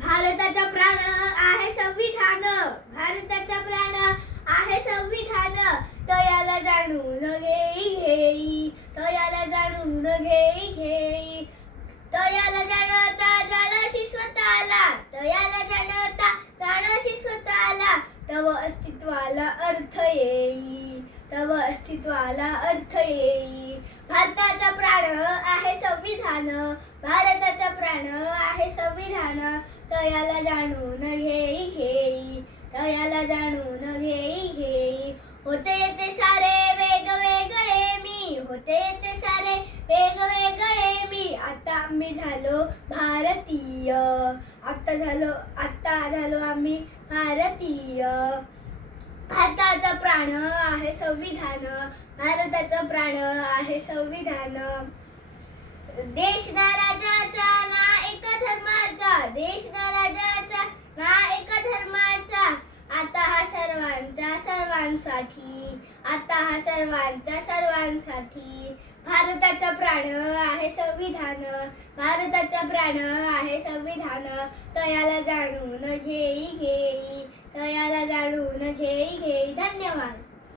भारताचा प्राण आहे संविधान, भारताचा प्राण आहे संविधान, तयाला जाणून घेई, तयाला जाणून घेई, तयाला जाणता जाणशी स्वतःला, तयाला जाणता जाणशी स्वतःला, तव अस्तित्वाला अर्थ येई, तव अस्तित्वाला अर्थ येई. भारताचा प्राण आहे संविधान, भारताचा प्राण आहे संविधान, तयाला जाणून घेई, तयाला जाणून घेई. होते येते सारे वेगवेगळे मी, होते येते सारे वेगवेगळे मी, आता आम्ही झालो भारतीय, आता झालो आम्ही भारतीय. भारताचा प्राण आहे संविधान, भारताचा प्राण आहे संविधान. देश ना राजाचा ना एका धर्माचा, देश ना राजाचा ना एका धर्माचा, आता हा सर्वांच्या सर्वांसाठी, आता हा सर्वांच्या सर्वांसाठी. भारताचा प्राण आहे संविधान, भारताचा प्राण आहे संविधान, तयाला जाणून घेई, तयाला जाणून घेई. धन्यवाद.